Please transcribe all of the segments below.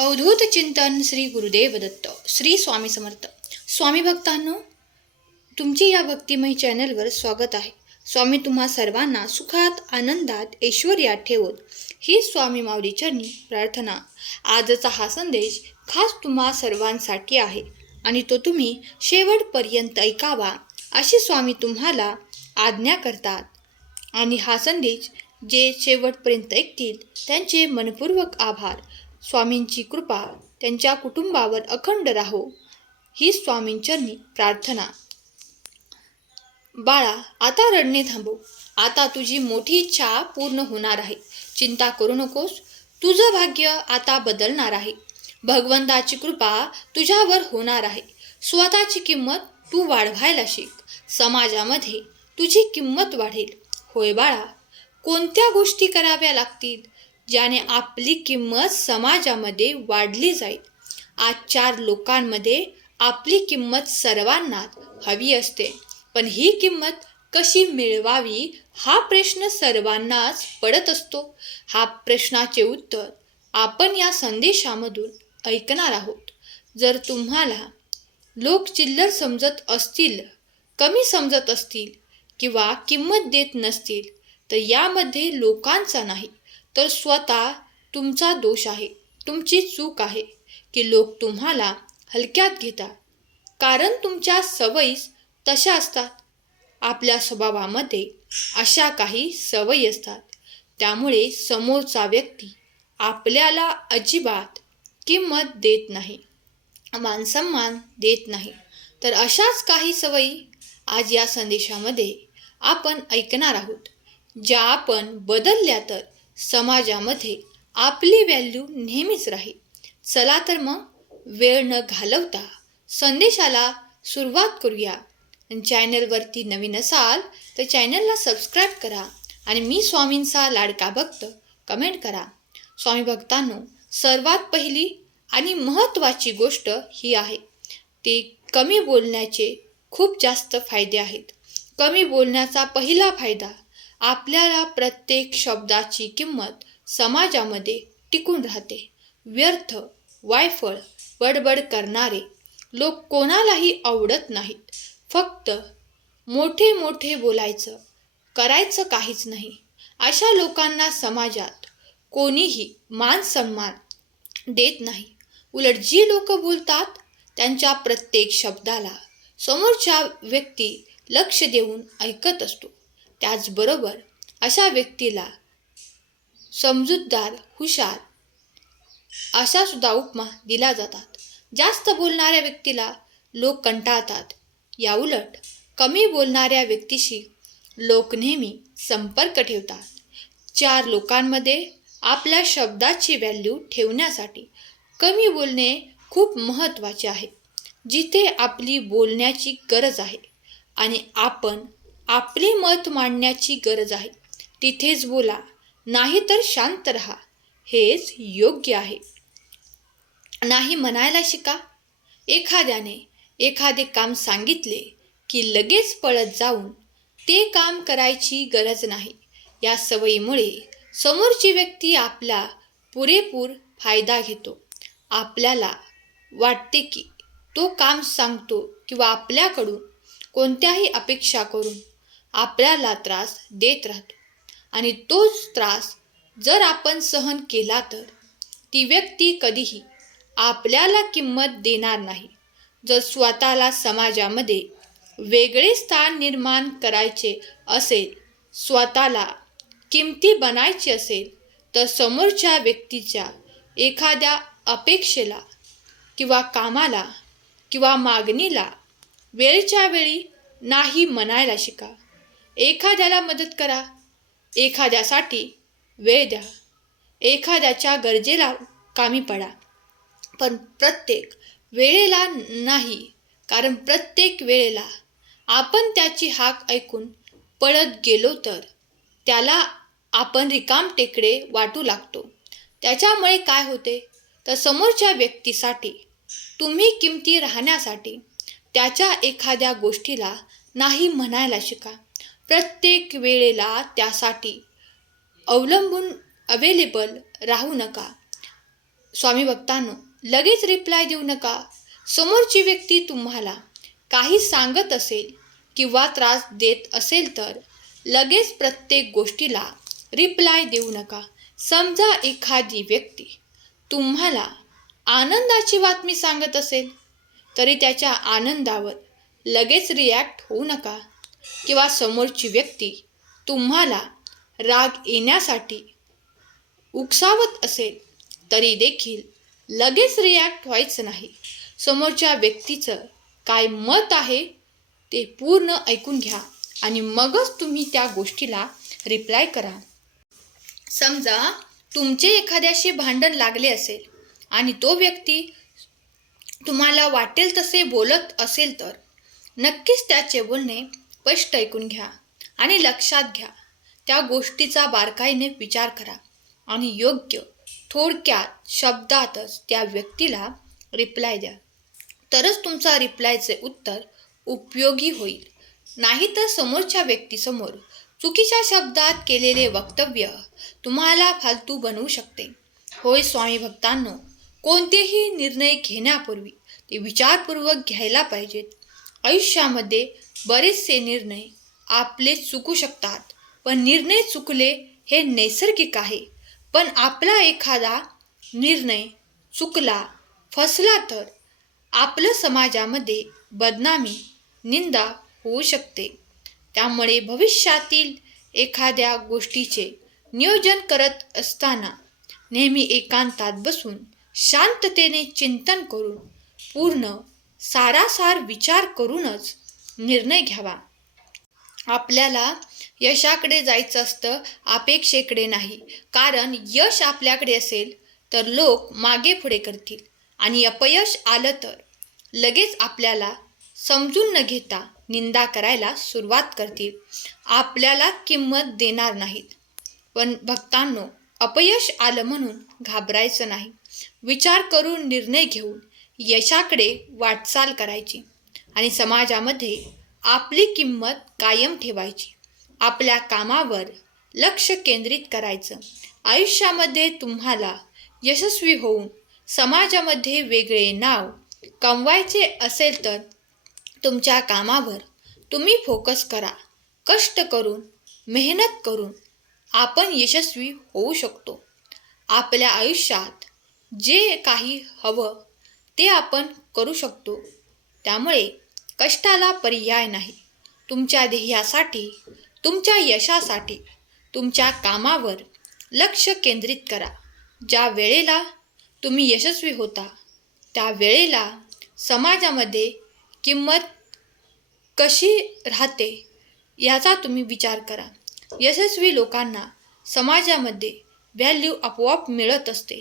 अवधूत चिंतन श्री गुरुदेव दत्त. श्री स्वामी समर्थ. स्वामी भक्तांनो, तुमची या भक्तिमय चॅनलवर स्वागत आहे. स्वामी तुम्हा सर्वांना सुखात, आनंदात, ऐश्वर्यात ठेवोत ही स्वामी माऊली चरणी प्रार्थना. आजचा हा संदेश खास तुम्हा सर्वांसाठी आहे आणि तो तुम्ही शेवटपर्यंत ऐकावा अशी स्वामी तुम्हाला आज्ञा करतात. आणि हा संदेश जे शेवटपर्यंत ऐकतील त्यांचे मनपूर्वक आभार. स्वामींची कृपा त्यांच्या कुटुंबावर अखंड राहो ही स्वामींचरणी प्रार्थना. बाळा, आता रडणे थांबव. आता तुझी मोठी इच्छा पूर्ण होणार आहे. चिंता करू नकोस. तुझं भाग्य आता बदलणार आहे. भगवंताची कृपा तुझ्यावर होणार आहे. स्वतःची किंमत तू वाढवायला शिक. समाजामध्ये तुझी किंमत वाढेल. होय बाळा, कोणत्या गोष्टी कराव्या लागतील ज्याने आपली किंमत समाजामध्ये वाढली जाईल. आज 4 लोकांमध्ये आपली किंमत सर्वांनाच हवी असते, पण ही किंमत कशी मिळवावी हा प्रश्न सर्वांनाच पडत असतो. हा प्रश्नाचे उत्तर आपण या संदेशामधून ऐकणार आहोत. जर तुम्हाला लोक चिल्लर समजत असतील, कमी समजत असतील किंवा किंमत देत नसतील, तर यामध्ये लोकांचा नाही तर स्वतः तुमचा दोष आहे. तुमची चूक आहे की लोक तुम्हाला हलक्यात घेतात, कारण तुमच्या सवयी तशा असतात. आपल्या स्वभावामध्ये अशा काही सवयी असतात, त्यामुळे समोरचा व्यक्ती आपल्याला अजिबात किंमत देत नाही, मानसन्मान देत नाही. तर अशाच काही सवयी आज या संदेशामध्ये आपण ऐकणार आहोत, ज्या आपण बदलल्या तर समाजामध्ये आपली व्हॅल्यू नेहमीच राहील. चला तर मग वेळ न घालवता संदेशाला सुरुवात करूया. चॅनलवरती नवीन असाल तर चॅनलला सबस्क्राईब करा आणि मी स्वामींचा लाडका भक्त कमेंट करा. स्वामी भक्तांनो, सर्वात पहिली आणि महत्त्वाची गोष्ट ही आहे, ते कमी बोलण्याचे खूप जास्त फायदे आहेत. कमी बोलण्याचा पहिला फायदा, आपल्याला प्रत्येक शब्दाची किंमत समाजामध्ये टिकून राहते. व्यर्थ, वायफळ, बडबड करणारे लोक कोणालाही आवडत नाहीत. फक्त मोठे मोठे बोलायचं, करायचं काहीच नाही. अशा लोकांना समाजात कोणीही मान सन्मान देत नाही. उलट जी लोक बोलतात त्यांच्या प्रत्येक शब्दाला समोरच्या व्यक्ती लक्ष देऊन ऐकत असतो. त्याचबरोबर अशा व्यक्तीला समजूतदार, हुशार अशा सुद्धा उपमा दिल्या जातात. जास्त बोलणाऱ्या व्यक्तीला लोक कंटाळतात. या उलट कमी बोलणाऱ्या व्यक्तीशी लोक नेहमी संपर्क ठेवतात. 4 लोकांमध्ये आपल्या शब्दाची व्हॅल्यू ठेवण्यासाठी कमी बोलणे खूप महत्त्वाचे आहे. जिथे आपली बोलण्याची गरज आहे आणि आपण आपले मत मांडण्याची गरज आहे तिथेच बोला, नाही तर शांत रहा. हेच योग्य आहे. नाही म्हणायला शिका. एखाद्याने एखादे काम सांगितले की लगेच पळत जाऊन ते काम करायची गरज नाही. या सवयीमुळे समोरची व्यक्ती आपला पुरेपूर फायदा घेतो. आपल्याला वाटते की तो काम सांगतो किंवा आपल्याकडून कोणत्याही अपेक्षा करून आपल्याला त्रास देत राहतो. आणि तोच त्रास जर आपण सहन केला तर ती व्यक्ती कधीही आपल्याला किंमत देणार नाही. जर स्वतःला समाजामध्ये वेगळे स्थान निर्माण करायचे असेल, स्वतःला किमती बनायचे असेल, तर समोरच्या व्यक्तीच्या एखाद्या अपेक्षेला किंवा कामाला किंवा मागणीला वेळच्या वेळी नाही म्हणायला शिका. एखाद्याला मदत करा, एखाद्यासाठी वेळ द्या, एखाद्याच्या गरजेला कामी पडा, पण प्रत्येक वेळेला नाही. कारण प्रत्येक वेळेला आपण त्याची हाक ऐकून पळत गेलो तर त्याला आपण रिकामटेकडे वाटू लागतो. त्याच्यामुळे काय होते तर समोरच्या व्यक्तीसाठी तुम्ही किमती राहण्यासाठी त्याच्या एखाद्या गोष्टीला नाही म्हणायला शिका. प्रत्येक वेळेला त्यासाठी अवलंबून अवेलेबल राहू नका. स्वामी भक्तांनो, लगेच रिप्लाय देऊ नका. समोरची व्यक्ती तुम्हाला काही सांगत असेल किंवा त्रास देत असेल तर लगेच प्रत्येक गोष्टीला रिप्लाय देऊ नका. समजा एखादी व्यक्ती तुम्हाला आनंदाची बातमी सांगत असेल तरी त्याच्या आनंदावर लगेच रिॲक्ट होऊ नका. किंवा समोरची व्यक्ती तुम्हाला राग येण्यासाठी उकसावत असेल तरी देखील लगेच रिॲक्ट व्हायचं नाही. समोरच्या व्यक्तीचं काय मत आहे ते पूर्ण ऐकून घ्या आणि मगच तुम्ही त्या गोष्टीला रिप्लाय करा. समजा तुमचे एखाद्याशी भांडण लागले असेल आणि तो व्यक्ती तुम्हाला वाटेल तसे बोलत असेल तर नक्कीच त्याचे बोलणे स्पष्ट ऐकून घ्या आणि लक्षात घ्या. त्या गोष्टीचा बारकाईने विचार करा आणि योग्य थोडक्यात शब्दातच त्या व्यक्तीला रिप्लाय द्या. तरच तुमचा रिप्लायचे उत्तर उपयोगी होईल. नाहीतर समोरच्या व्यक्तीसमोर चुकीच्या शब्दात केलेले वक्तव्य तुम्हाला फालतू बनवू शकते. होय स्वामी भक्तांनो, कोणतेही निर्णय घेण्यापूर्वी ते विचारपूर्वक घ्यायला पाहिजेत. आयुष्यामध्ये बरेचसे निर्णय आपले चुकू शकतात, पण निर्णय चुकले हे नैसर्गिक आहे. पण आपला एखादा निर्णय चुकला, फसला तर आपलं समाजामध्ये बदनामी, निंदा होऊ शकते. त्यामुळे भविष्यातील एखाद्या गोष्टीचे नियोजन करत असताना नेहमी एकांतात बसून शांततेने चिंतन करून पूर्ण सारासार विचार करूनच निर्णय घ्यावा. आपल्याला यशाकडे जायचं असतं, अपेक्षेकडे नाही. कारण यश आपल्याकडे असेल तर लोक मागे पुढे करतील आणि अपयश आलं तर लगेच आपल्याला समजून न घेता निंदा करायला सुरुवात करतील, आपल्याला किंमत देणार नाहीत. पण भक्तांनो, अपयश आलं म्हणून घाबरायचं नाही. विचार करून निर्णय घेऊन यशाकडे वाटचाल करायची आणि समाजामध्ये आपली किंमत कायम ठेवायची. आपल्या कामावर लक्ष केंद्रित करायचं. आयुष्यामध्ये तुम्हाला यशस्वी होऊन समाजामध्ये वेगळे नाव कमवायचे असेल तर तुमच्या कामावर तुम्ही फोकस करा. कष्ट करून, मेहनत करून आपण यशस्वी होऊ शकतो. आपल्या आयुष्यात जे काही हवं ते आपण करू शकतो. त्यामुळे कष्टाला पर्याय नाही. तुमच्या ध्येयासाठी, तुमच्या यशासाठी तुमच्या कामावर लक्ष केंद्रित करा. ज्या वेळेला तुम्ही यशस्वी होता त्या वेळेला समाजामध्ये किंमत कशी राहते याचा तुम्ही विचार करा. यशस्वी लोकांना समाजामध्ये व्हॅल्यू आपोआप मिळत असते.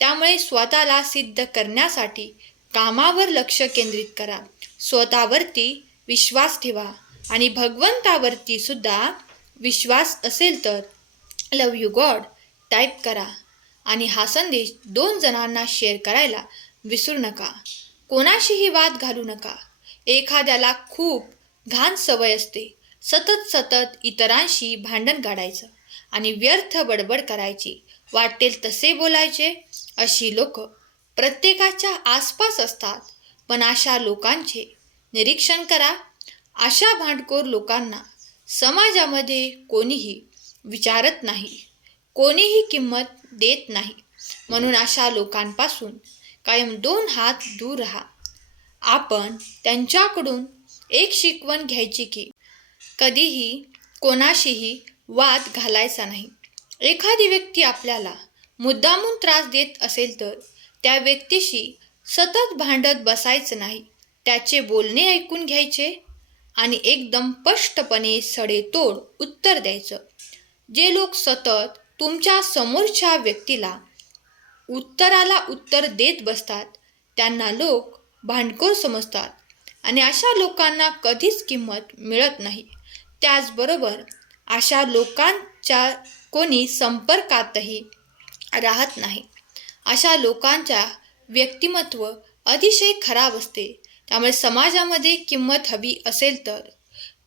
त्यामुळे स्वतःला सिद्ध करण्यासाठी कामावर लक्ष केंद्रित करा. स्वतःवरती विश्वास ठेवा आणि भगवंतावरती सुद्धा विश्वास असेल तर लव यू गॉड टाईप करा आणि हा संदेश 2 जणांना शेअर करायला विसरू नका. कोणाशीही वाद घालू नका. एखाद्याला खूप घाण सवय असते, सतत इतरांशी भांडण काढायचं आणि व्यर्थ बडबड करायची, वाटेल तसे बोलायचे. अशी लोक प्रत्येकाच्या आसपास असतात. पण अशा लोकांचे निरीक्षण करा. अशा भांडखोर लोकांना समाजामध्ये कोणीही विचारत नाही, कोणीही किंमत देत नाही. म्हणून अशा लोकांपासून कायम 2 हात दूर राहा. आपण त्यांच्याकडून एक शिकवण घ्यायची की कधीही कोणाशीही वाद घालायचा नाही. एखादी व्यक्ती आपल्याला मुद्दामून त्रास देत असेल तर त्या व्यक्तीशी सतत भांडत बसायचं नाही. त्याचे बोलणे ऐकून घ्यायचे आणि एकदम स्पष्टपणे सडेतोड उत्तर द्यायचं. जे लोक सतत तुमच्या समोरच्या व्यक्तीला उत्तराला उत्तर देत बसतात त्यांना लोक भांडखोर समजतात आणि अशा लोकांना कधीच किंमत मिळत नाही. त्याचबरोबर अशा लोकांच्या कोणी संपर्कातही राहत नाही. अशा लोकांच्या व्यक्तिमत्व अतिशय खराब असते. त्यामुळे समाजामध्ये किंमत हवी असेल तर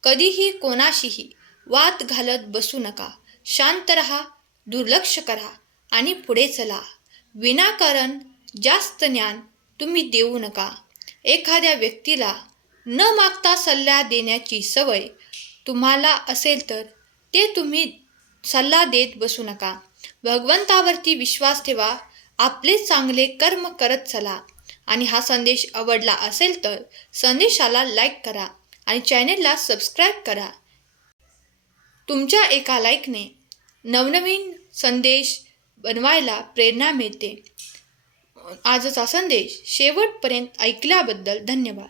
कधीही कोणाशीही वाद घालत बसू नका. शांत रहा, दुर्लक्ष करा आणि पुढे चला. विनाकारण जास्त ज्ञान तुम्ही देऊ नका. एखाद्या व्यक्तीला न मागता सल्ला देण्याची सवय तुम्हाला असेल तर ते तुम्ही सल्ला देत बसू नका. भगवंतावरती विश्वास ठेवा. आपले चांगले कर्म करत चला. आणि हा संदेश आवडला असेल तर संदेशाला लाईक करा आणि चॅनेलला सबस्क्राईब करा. तुमच्या एका लाईकने नवनवीन संदेश बनवायला प्रेरणा मिळते. आजचा संदेश शेवटपर्यंत ऐकल्याबद्दल धन्यवाद.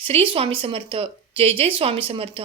श्री स्वामी समर्थ. जय जय स्वामी समर्थ.